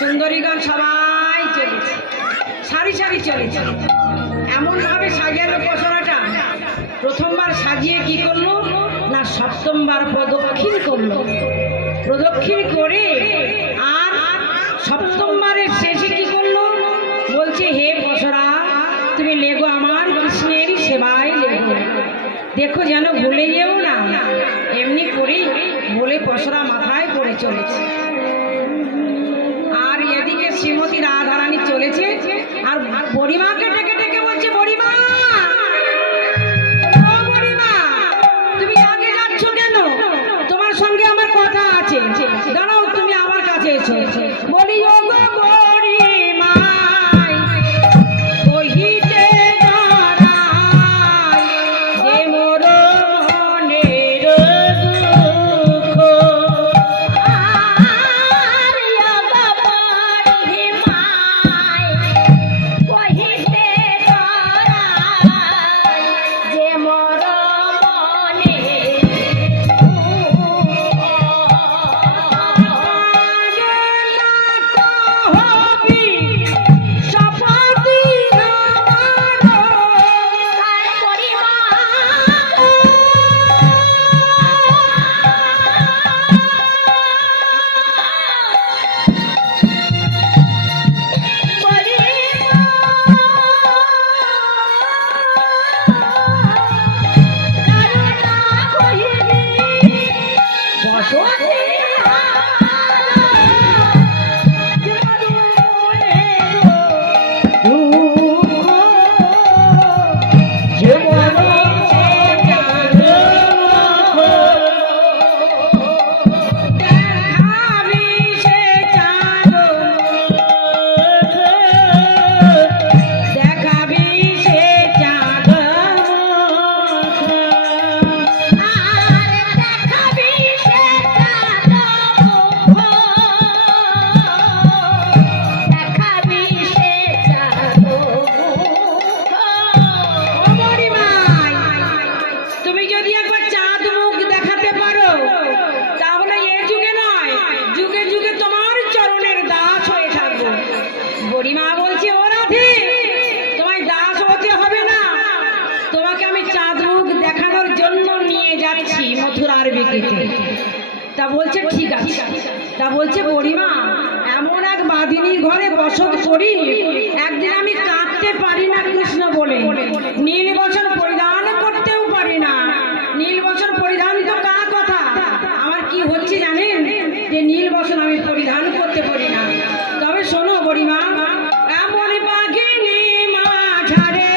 সুন্দরীগণ সবাই চলেছে, সারি সারি চলেছে। এমনভাবে সাজানো পসরাটা প্রথমবার সাজিয়ে কি করলো না সপ্তমবার প্রদক্ষিণ করলো। প্রদক্ষিণ করে আর সপ্তমবারের শেষে কি করলো বলছে, হে পসরা তুমি লেগো আমার কৃষ্ণের সেবায় লেগো, দেখো যেন ভুলে যেও না। এমনি করেই বলে পসরা মাথায় পড়ে চলেছে। আর এদিকে শ্রীমতী রাধারানী চলেছে আর বুড়িমাকে ডেকে ডেকে বলছে, বুড়িমা ও বুড়িমা তুমি আগে যাচ্ছ কেন? তোমার সঙ্গে আমার কথা আছে, দাঁড়াও তুমি আমার কাছে এসো। বলি ও গো বুড়িমা কহিতে দাঁড়াই যে মোর মনের দুঃখ, তা বলছে ঠিক আছে। তা বলছে বুড়িমা এমন এক বাদিনীর ঘরে বসত করি, একদিন আমি কাঁদতে পারি না কৃষ্ণ বলে, নীল বচন পরিধান করতেও পারি না। নীল বচন পরিধান তো কার কথা, আমার কি হচ্ছে জানেন, যে নীল বচন আমি পরিধান করতে পারি না। তবে শোনো বুড়িমা, এমন বাঘিনী মাঝারে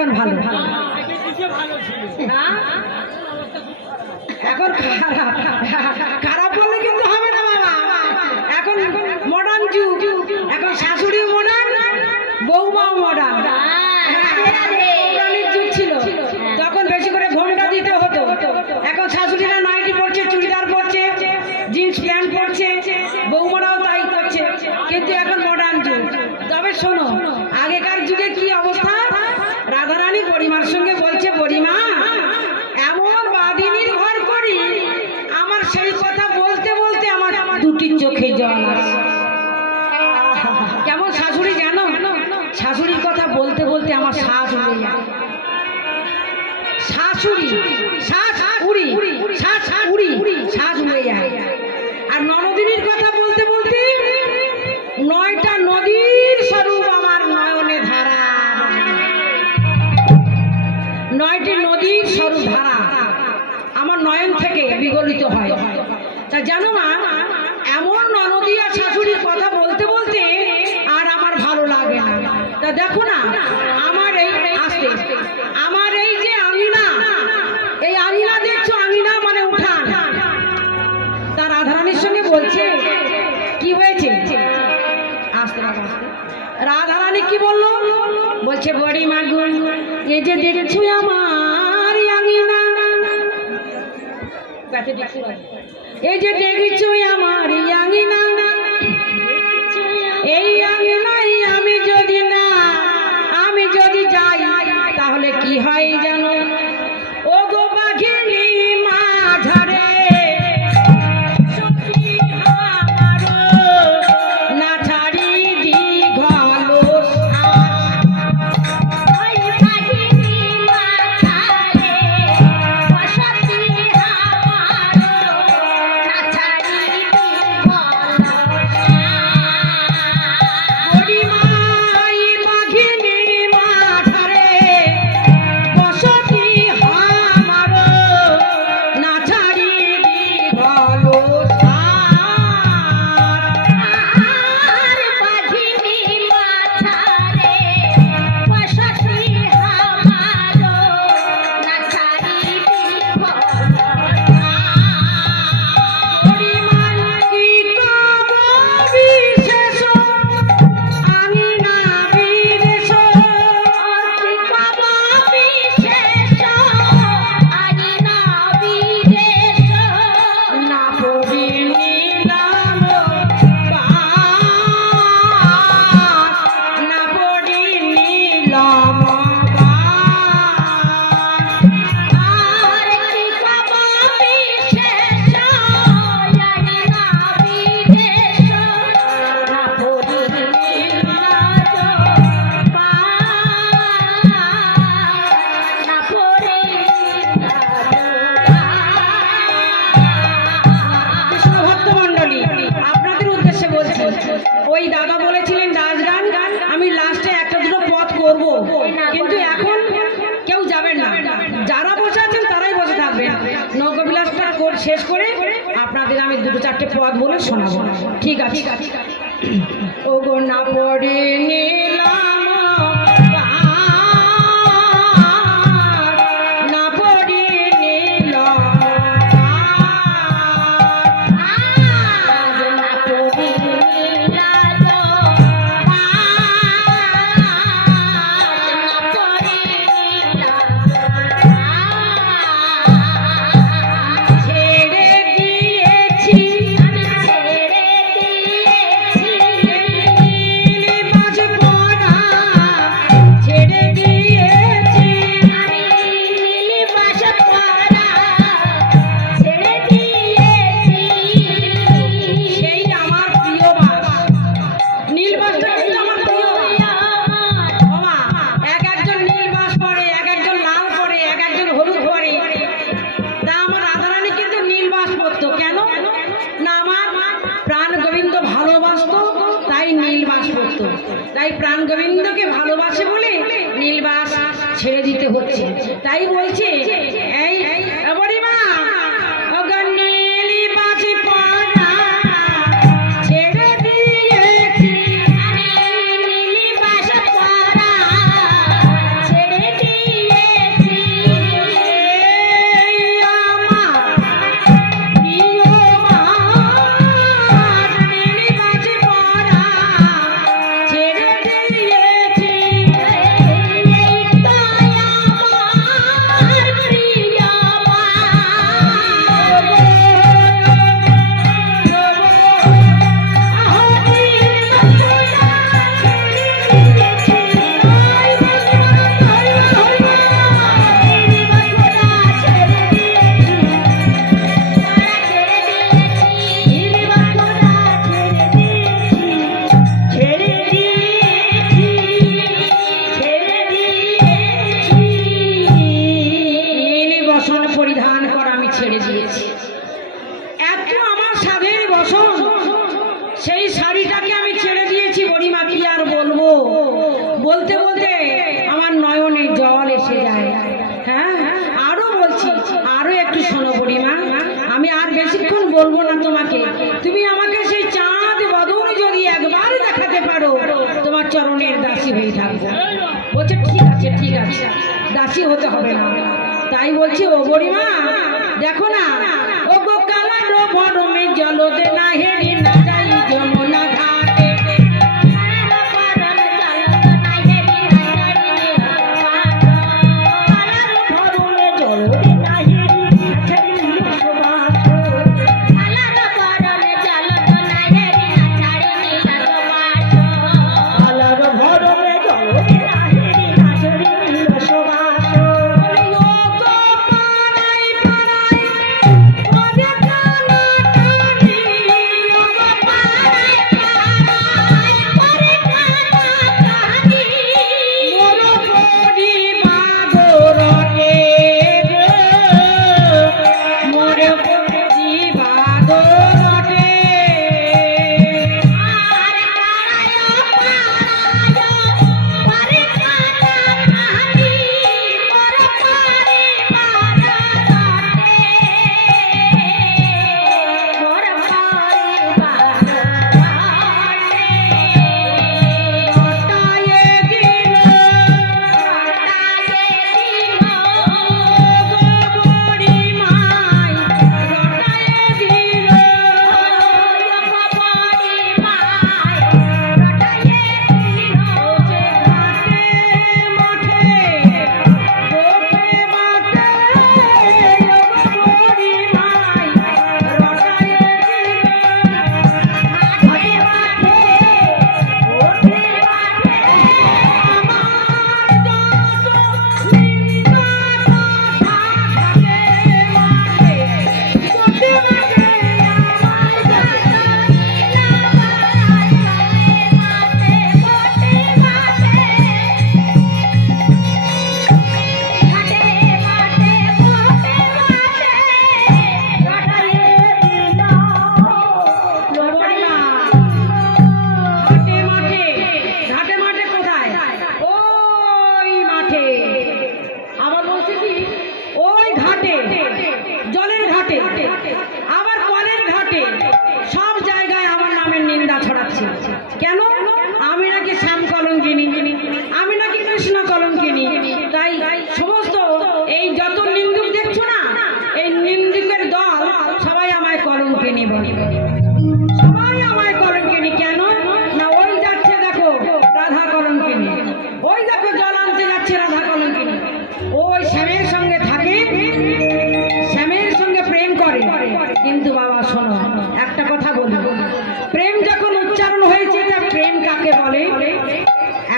এখন ভালো না, এখন খারাপ বললে কিন্তু হবে না বাবা। এখন মডার্ন যুগ, এখন শাশুড়িও মডার্ন, বৌমাও মডার্ন। পৌরাণিক যুগ ছিল, তখন বেশি করে ঘোমটা দিতে হতো। এখন শাশুড়িরা নাইটি পরছে, চুড়িদার পরছে, জিন্স প্যান্ট পরছে, বৌমারাও তাই করছে। কিন্তু এখন মডার্ন যুগ। তবে শোনো, আগেকার যুগে কি অবস্থা, রাধারানী পরিমার সঙ্গে বলছে, পরিমা এমন বাদিনীর ঘর করি, আমার সেই কথা বলতে বলতে আমার দুটি চোখে জল আসে। কেমন শাশুড়ি জানো, শাশুড়ির কথা বলতে বলতে আমার শ্বাস উড়ে যায়। শাশুড়ি শ্বাস উড়ি, শ্বাস উড়ি, শ্বাস উড়ে যায়। আর ননদিনীর কথা বলতে বলতে 9টা নদীর স্বরূপ আমার নয়নে ধারা, 9টি নদীর স্বরূপ ধারা আমার নয়ন থেকে বিগলিত হয়। তা জানো মা, এমন ননদী আর শাশুড়ির কথা বলতে বলতে আর আমার ভালো লাগে না। তা দেখো না, আমার এই আসতে আমার এই যে আঙিনা, এই আঙিনা দেখছো, আঙিনা মানে উঠান। তার রাধারানীর সঙ্গে বলছে, কি হয়েছে, আসতে রাধারানী কি বললো, বলছে বড়ি মাগুন, এই যে দেখছো আমার আঙিনা, এই যে দেখছো আমার আঙিনা, এই আঙিনায় আমি যদি যাই তাহলে কি হয় জানো, ও গো বাঘিনী মাঝারে না ছাড়ি দীঘলো ওই দাদা বলেছিলেন ডান্স গান, আমি লাস্টে একটা দুটো পথ করব, কিন্তু এখন কেউ যাবেন না, যারা বসে আছেন তারাই বসে থাকবেন। নৌকাবিলাসটা শেষ করে আপনাদের আমি 2-4টে পথ বলে শোনাবো, ঠিক আছে? ও গো না পড়ে নিলাম তাই প্রাণ গোবিন্দকে ভালোবাসে বলে নীলবাস ছেড়ে দিতে হচ্ছে। তাই বলছে এই বড়িমা ছেড়ে দিয়েছি, পরিধান করা আমি ছেড়ে দিয়েছি। এত আমার সাধের বসন, সেই শাড়িটাকে আমি ছেড়ে দিয়েছি বুড়িমা, কি আর বলবো। বলতে বলতে আমার নয়নে জল এসে যায়। হ্যাঁ, আরো বলছি, আরো একটু শোনো বুড়িমা, আমি আর বেশিক্ষণ বলবো না তোমাকে। তুমি আমাকে সেই চাঁদ বদন যদি একবার দেখাতে পারো, তোমার চরণের দাসী হয়ে থাকবো। বলছে ঠিক আছে, ঠিক আছে, দাসী হতে হবে না। তাই বলছি, ও বুড়িমা দেখো না, ও গো কালার বরমে জলদে না হেরি না যাই যমুনা ঘাটে।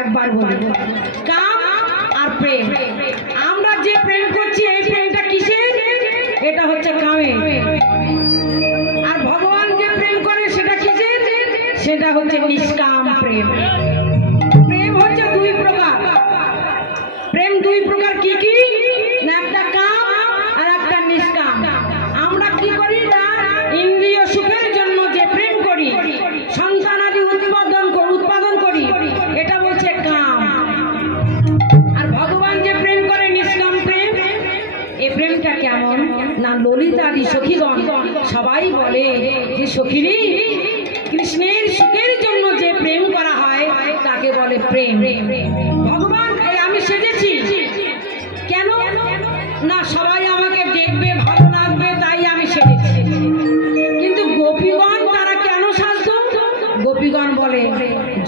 একবার বলবো, কাম আর প্রেম। আমরা যে প্রেম করছি এই প্রেমটা কিসের? এটা হচ্ছে কামে। আর ভগবান যে প্রেম করে সেটা কিসের? সেটা হচ্ছে নিষ্কাম প্রেম। প্রেম হচ্ছে দুই প্রকার। প্রেম দুই প্রকার, কি কি? না একটা কাম আর একটা নিষ্কাম। আমরা কি করি না, ইন্দ্রিয় সুখের জন্য যে প্রেম করি, সন্তানাদি উৎপাদন করি, এটা বলছে কাম। আর ভগবান যে প্রেম করে নিষ্কাম প্রেম, এই প্রেমটা কেমন না, ললিতাদি সখীগণ সবাই বলে যে সখীরি, কৃষ্ণের সুখের জন্য যে প্রেম করা হয় তাকে বলে প্রেম। ভগবান আমি সেজেছি কেন না, সবাই আমাকে দেখবে, ভালো লাগবে, তাই আমি সেজেছি। কিন্তু গোপীগণ তারা কেন সাজতো? গোপীগণ বলে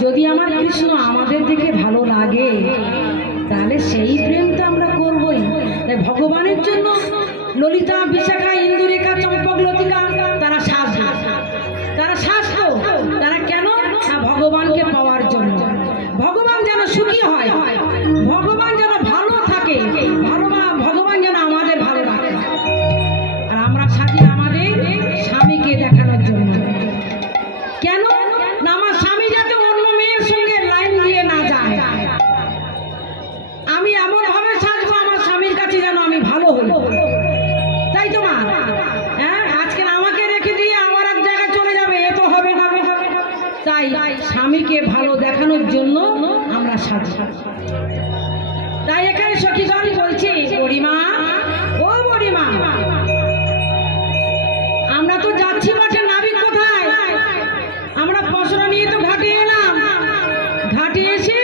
যদি আমার কৃষ্ণ আমাদের দেখে ভালো লাগে তাহলে সেই প্রেম তো আমরা করবই। তাই ভগবানের জন্য ললিতা, বিশাখা, ইন্দুরেখা, চম্পক, লতিকা তারা সাজতো। তারা কেন না, ভগবানকে পাওয়ার জন্য। ভগবান যেন সুখী হয়, ভগবান যেন ভালো থাকে, ভগবান যেন আমাদের ভালো রাখে। আর আমরা সাজি আমাদের স্বামীকে দেখানোর জন্য। কেন না, আমার স্বামী যাতে অন্য মেয়ের সঙ্গে লাইন দিয়ে না যায়। আমি এমন ভাবে সাজবো আমার স্বামীর কাছে যেন আমি ভালো হই। তো যাচ্ছি মাঠে, নাবিক কোথায়? আমরা পসরা নিয়ে তো ঘাটে এলাম, ঘাটে এসে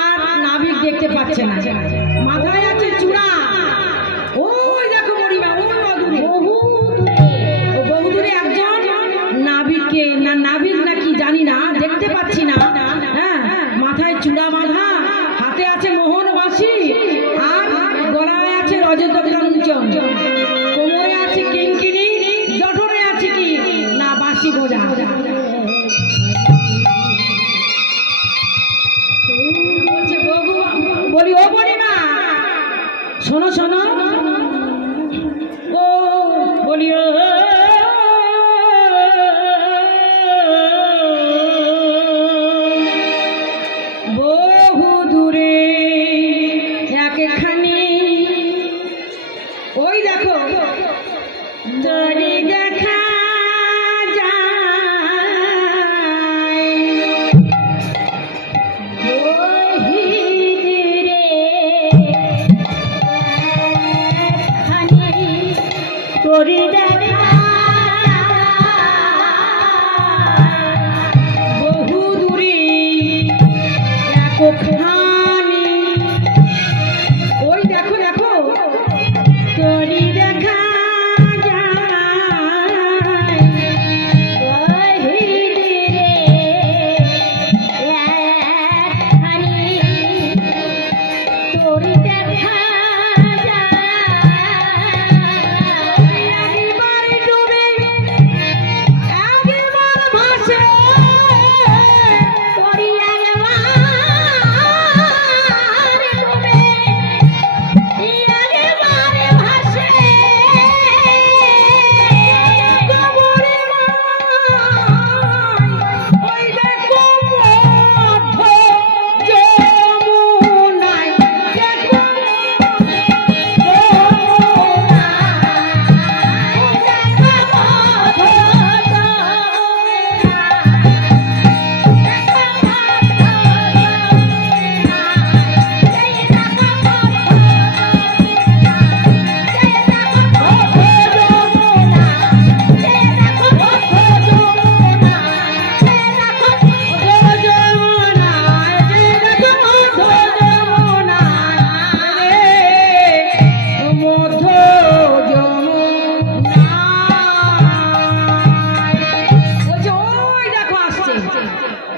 আর নাবিক দেখতে পাচ্ছে না। মাথায় আছে চূড়া, ওই দেখো বুড়িমা, ওই দূরে, বহু দূরে একজন নাবিককে, না নাবিক নাকি জানি না, দেখতে পাচ্ছি না। হ্যাঁ, মাথায় চূড়া বাঁধা, হাতে আছে মোহন বাঁশি, আর গলায় আছে রজত কাঞ্চন, কোমরে আছে কিঙ্কিনি, জঠরে আছে কি না বাঁশি গোজা। বলছে বলি ও বুড়িমা, শোনো শোনো, ও বলি ও বহু দূরে একখানি, ওই দেখো দড়ি দেখা যায়, দড়ি দেখা বহু দূরে একখানি, ওই দেখো দেখো দড়ি দেখা যায়, দড়ি দেখা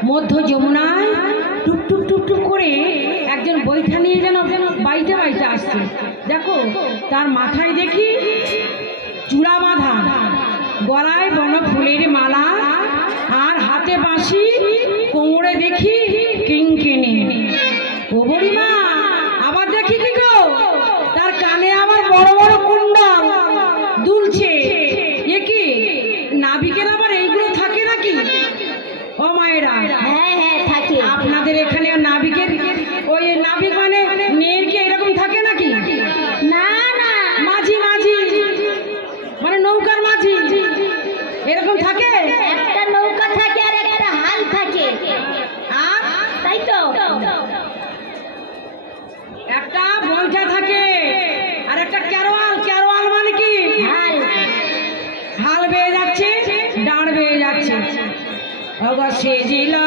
মধ্য যমুনায় টুক টুক টুক টুক করে একজন বৈঠা নিয়ে যেন বাইতে বাইতে আসছে। দেখো তার মাথায় দেখি চূড়া বাঁধা, গলায় বনফুলের মালা, আর হাতে বাঁশি, কোমরে দেখি কিঙ্কিনি। ও বুড়িমা, আবার দেখি কি গো, তার কানে আবার বড় বড় কুণ্ডল দুলছে। এ কি নাবিকের আবার এইগুলো থাকে নাকি? ও মায়েরা, হ্যাঁ হ্যাঁ থাকে। আপনাদের এখানে নাবিকের, ওই নাবিক মানে মেয়ের কি এরকম থাকে নাকি? না না, মাঝি মাঝি মানে নৌকার মাঝি এরকম থাকে? একটা নৌকা থাকে আর একটা হাল থাকে, আর তাই তো? একটা বৈঠা থাকে আর একটা ক্যারোয়াল। ক্যারোয়াল মানে কি? হাল। হাল বেয়ে যাচ্ছে, ডাঁড় বেয়ে যাচ্ছে। অবশ্যই জিলা